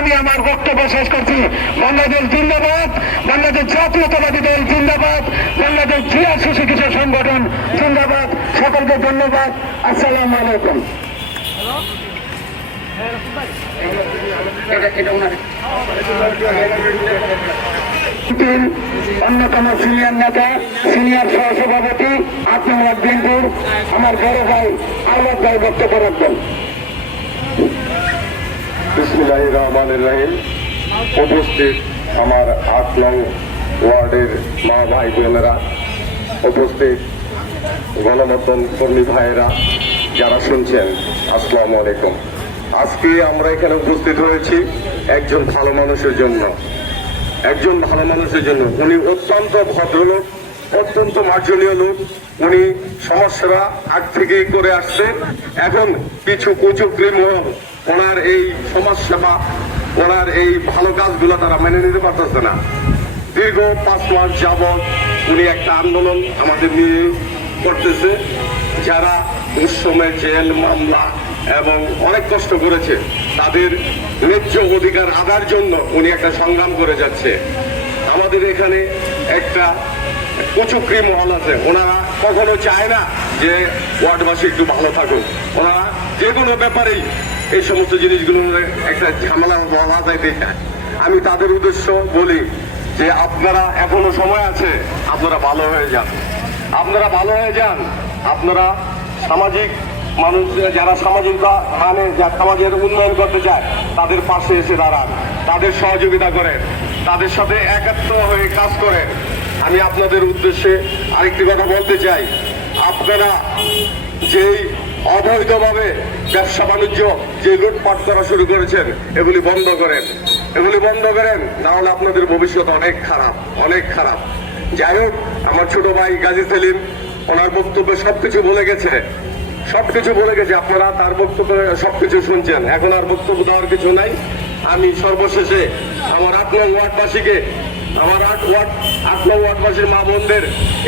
আমি আমার বক্তব্য শেষ করছি। বাংলাদেশ জিন্দাবাদ, বাংলাদেশ জাতীয়তাবাদী দল জিন্দাবাদ, বাংলাদেশ ক্রীড়া শিশু কিশোর সংগঠন জিন্দাবাদ। সকলকে ধন্যবাদ। আসসালামু আলাইকুম। অন্যতম সিনিয়র নেতা, সিনিয়র সহসভাপতি আপনার বিনপুর আমার বড় ভাই আহমদ ভাই বক্তব্য রাখবেন। বিসমিল্লাহির রহমানির রহিম। উপস্থিত আমার ৮ নং ওয়ার্ডের মা ভাই বোনেরা, উপস্থিত গণমাধ্যম কর্মী ভাইয়েরা, যারা শুনছেন, আসসালামু আলাইকুম। আজকে আমরা এখানে উপস্থিত হয়েছি একজন ভালো মানুষের জন্য, একজন ভালো মানুষের জন্য। উনি অত্যন্ত ভদ্রলোক, অত্যন্ত মার্জনীয় লোক। উনি সমস্যারা আগ থেকেই করে আসছে। এখন কিছু কুচক্রী মহল ওনার এই সমাজসেবা, ওনার এই ভালো কাজগুলো তারা মেনে নিতে পারতেছে না। দীর্ঘ 5 মাস যাবৎ উনি একটা আন্দোলন আমাদের নিয়ে করতেছে। যারা দুঃসমে জেল মামলা এবং অনেক কষ্ট করেছে, তাদের ন্যায্য অধিকার আদায়ের জন্য উনি একটা সংগ্রাম করে যাচ্ছে। আমাদের এখানে একটা কুচক্রী মহল আছে, ওনারা কখনো চায় না যে ওয়ার্ডবাসী একটু ভালো থাকুক। ওনারা যে কোনো ব্যাপারেই এই সমস্ত জিনিসগুলো একটা ঝামেলা বলা যাইতে চায়। আমি তাদের উদ্দেশ্য বলি যে আপনারা এখনো সময় আছে, আপনারা ভালো হয়ে যান, আপনারা ভালো হয়ে যান। আপনারা সামাজিক মানুষ, যারা সামাজিক মানে সমাজের উন্নয়ন করতে চায়, তাদের পাশে এসে দাঁড়ান, তাদের সহযোগিতা করেন, তাদের সাথে একাত্ম হয়ে কাজ করেন। আমি আপনাদের উদ্দেশ্যে আরেকটি কথা বলতে চাই। আপনারা যেই অবৈধভাবে ব্যবসা বাণিজ্য যে লুটপাট করা শুরু করেছেন, এগুলি বন্ধ করেন, এগুলি বন্ধ করেন, না হলে আপনাদের ভবিষ্যৎ অনেক খারাপ, অনেক খারাপ। যাই হোক, আমার ছোট ভাই গাজী সেলিম ওনার বক্তব্যে সবকিছু বলে গেছে, সবকিছু বলে গেছে। আপনারা তার বক্তব্য সবকিছু শুনছেন, এখন আর বক্তব্য দেওয়ার কিছু নাই। আমি সর্বশেষে আমার 8 নং ওয়ার্ডবাসীকে, আমার 8 নং ওয়ার্ডবাসীর মা বোনদের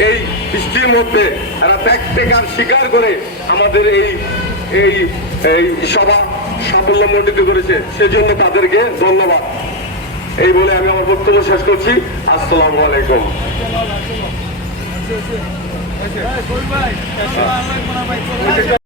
এই বৃষ্টির মধ্যে এরা ত্যাগ স্বীকার করে আমাদের এই সভা সাফল্যমণ্ডিত করেছে, সেজন্য তাদেরকে ধন্যবাদ। এই বলে আমি আমার বক্তব্য শেষ করছি। আসসালামু আলাইকুম।